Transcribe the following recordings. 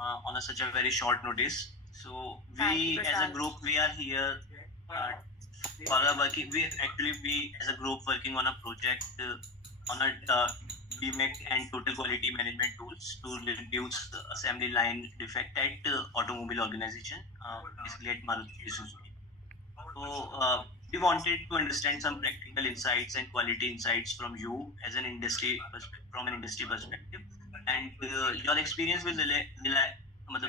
on such a very short notice. So Thank you, we, as a Prashant. group, we are here uh, for a working. We as a group working on a project on a BMEC and total quality management tools to reduce assembly line defect at automobile organization, basically at Maruti Suzuki. So we wanted to understand some practical insights and quality insights from you as an from an industry perspective, and your experience will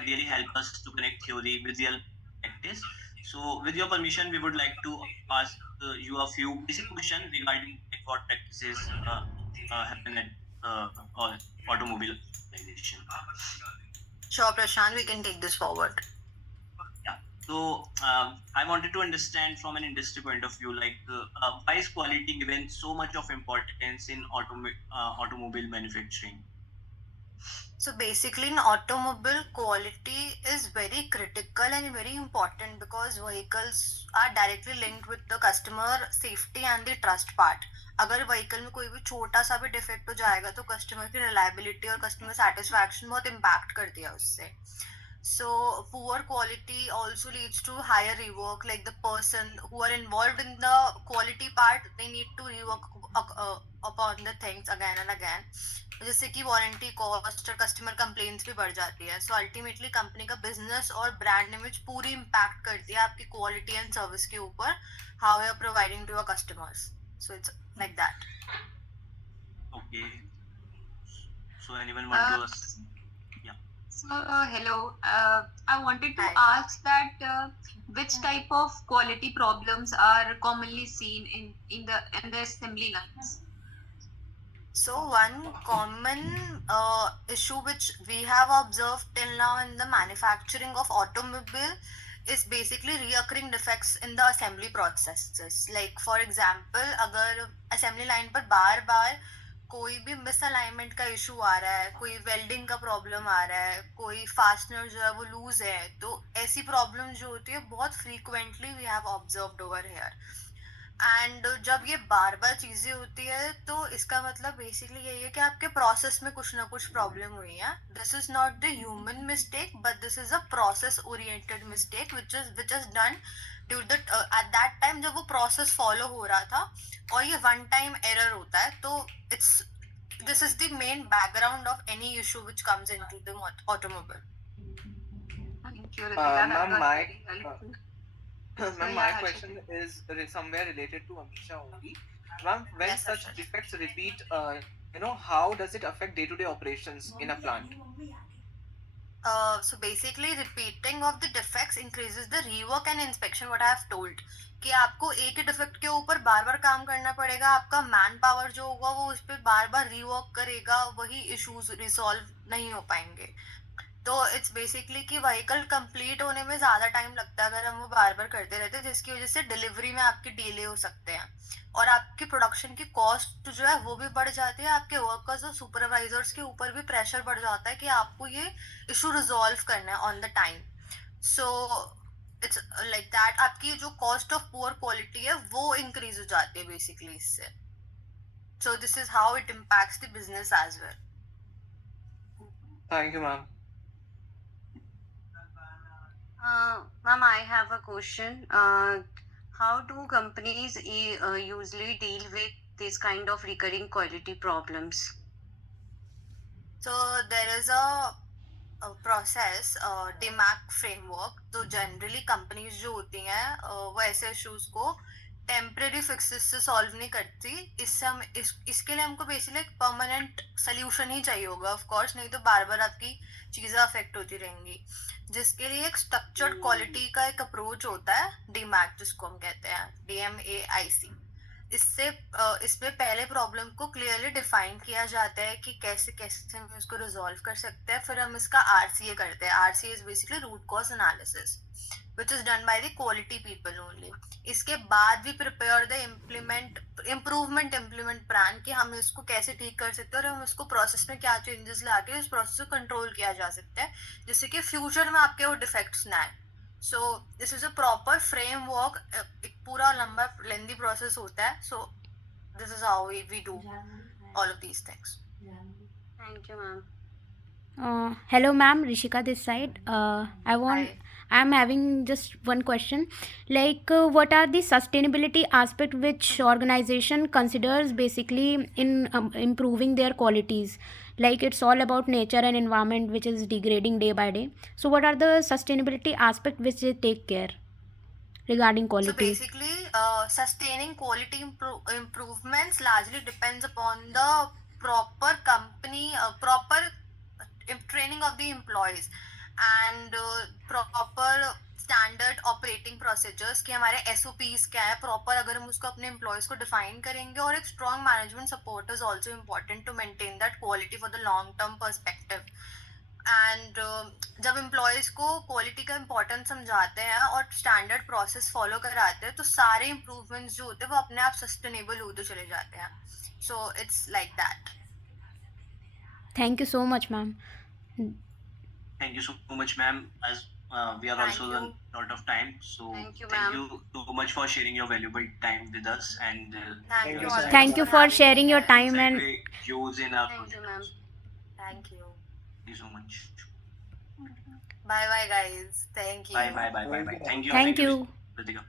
really help us to connect theory with real practice. So, with your permission, we would like to ask you a few basic questions regarding like, what practices happen at uh, automobile organization. Sure, Prashant, we can take this forward. Yeah. So I wanted to understand from an industry point of view, like why is quality given so much of importance in automobile manufacturing? So basically, in automobile, quality is very critical and very important because vehicles are directly linked with the customer safety and the trust part. अगर vehicle में कोई भी छोटा सा भी defect हो जाएगा तो कस्टमर की रिलायबिलिटी और कस्टमर सेटिस्फैक्शन बहुत इम्पैक्ट करती है उससे. So poor quality also leads to higher rework. Like the person who are involved in the quality part, they need to rework upon the things again and again. जिससे कि warranty cost और customer complaints भी बढ़ जाती है. So ultimately company का business और brand image पूरी इम्पैक्ट करती है आपकी क्वालिटी एंड सर्विस के ऊपर, how you are providing to your customers. So it's like that. Okay. So anyone want to ask? Yeah. So, hello. I wanted to Hi. ask that which type of quality problems are commonly seen in the assembly lines? So one common issue which we have observed till now in the manufacturing of automobile is basically reoccurring defects in the assembly processes. Like for example, अगर assembly line पर बार बार कोई भी misalignment का issue आ रहा है, कोई welding का problem आ रहा है, कोई फास्टनर जो है वो लूज है, तो ऐसी प्रॉब्लम जो होती है बहुत frequently we have observed over here. And जब ये बार बार चीजें होती है तो इसका मतलब बेसिकली यही है कि आपके प्रोसेस में कुछ ना कुछ प्रॉब्लम हुई है. This is not the human mistake but this is a process oriented mistake which is done due the at that time जब वो प्रोसेस फॉलो हो रहा था, और ये वन टाइम एरर होता है. तो it's this is the main background of any issue which comes into the automobile. Thank you, Ritika. That was My very helpful. ma'am, Yeah, my Harshit. question is somewhere related to Amisha only. Ma'am, when Yes, such Harshit. defects repeat, how does it affect day-to-day operations in a plant? So basically repeating of the defects increases the rework and inspection. what I have told कि आपको एक ही defect के ऊपर बार बार काम करना पड़ेगा. आपका man power जो होगा वो उस पर बार बार रीवर्क करेगा, वही इश्यूज रिसॉल्व नहीं हो पाएंगे. तो इट्स बेसिकली कि व्हीकल कंप्लीट होने में ज़्यादा टाइम लगता है अगर हम वो बार बार करते रहते हैं, जिसकी वजह से डिलीवरी में आपकी डिले हो सकते हैं और आपकी प्रोडक्शन की कॉस्ट जो है वो भी बढ़ जाती है. आपके वर्कर्स और सुपरवाइजर्स के ऊपर भी प्रेशर बढ़ जाता है कि आपको ये इशू रिजॉल्व करना है on the time. So it's like that आपकी जो कॉस्ट ऑफ पुअर क्वालिटी है वो इंक्रीज हो जाती है बेसिकली इससे. So this is how it impacts the business as well. Thank you, ma'am. Ma'am, I have a question. How do companies usually deal with this kind of recurring quality problems? So there is a process DMAC framework. तो generally companies जो होती हैं वो ऐसे issues को temporary fixes से solve नहीं करती. इससे हम इसके लिए हमको बेसिकली एक परमानेंट सोल्यूशन ही चाहिए होगा ऑफ कोर्स, नहीं तो बार बार आपकी चीज़ें अफेक्ट होती रहेंगी. जिसके लिए एक स्ट्रक्चर्ड क्वालिटी का एक अप्रोच होता है, डीमैक जिसको हम कहते हैं, DMAIC. इससे इसमें पहले प्रॉब्लम को क्लियरली डिफाइन किया जाता है कि कैसे कैसे हम इसको रिजॉल्व कर सकते हैं. फिर हम इसका RCA करते हैं. RCA is basically root cause analysis which is done by the quality people only. इसके बाद भी prepare the improvement plan कि हम इसको कैसे ठीक कर सकते हैं और हम इसको प्रोसेस में क्या चेंजेस लाके इस प्रोसेस को कंट्रोल किया जा सकता है जिससे कि फ्यूचर में आपके वो डिफेक्ट्स ना आए. So this is a proper framework. एक पूरा लंबा लेंदी प्रोसेस होता है. So this is how we do all of these things. Thank you, ma'am. Hello, ma'am. Rishika this side. Hi. I'm having just one question. Like, what are the sustainability aspect which organization considers basically in improving their qualities? Like, it's all about nature and environment, which is degrading day by day. So, what are the sustainability aspect which they take care regarding So quality? basically, sustaining quality improvements largely depends upon the proper company, proper training of the employees and proper standard operating procedures कि हमारे SOPs क्या है proper अगर हम उसको अपने employees को define करेंगे और एक strong management support is also important to maintain that quality for the long term perspective and जब एम्प्लॉयज को क्वालिटी का इम्पोर्टेंस समझाते हैं और स्टैंडर्ड प्रोसेस फॉलो कराते हैं तो सारे इम्प्रूवमेंट्स जो होते हैं वो अपने आप सस्टेनेबल होते चले जाते हैं सो it's like that Thank you so much, ma'am. Thank you so much, ma'am. As we are Thank also you. out of time, so Thank you, thank ma'am. you so much for sharing your valuable time with us and Thank you all Thank you for having sharing me your here. time and segue views in our Thank you, project. ma'am. Thank you. Thank you so much. Bye bye, guys. Thank you. Bye. Thank you. Thank you. Ritika.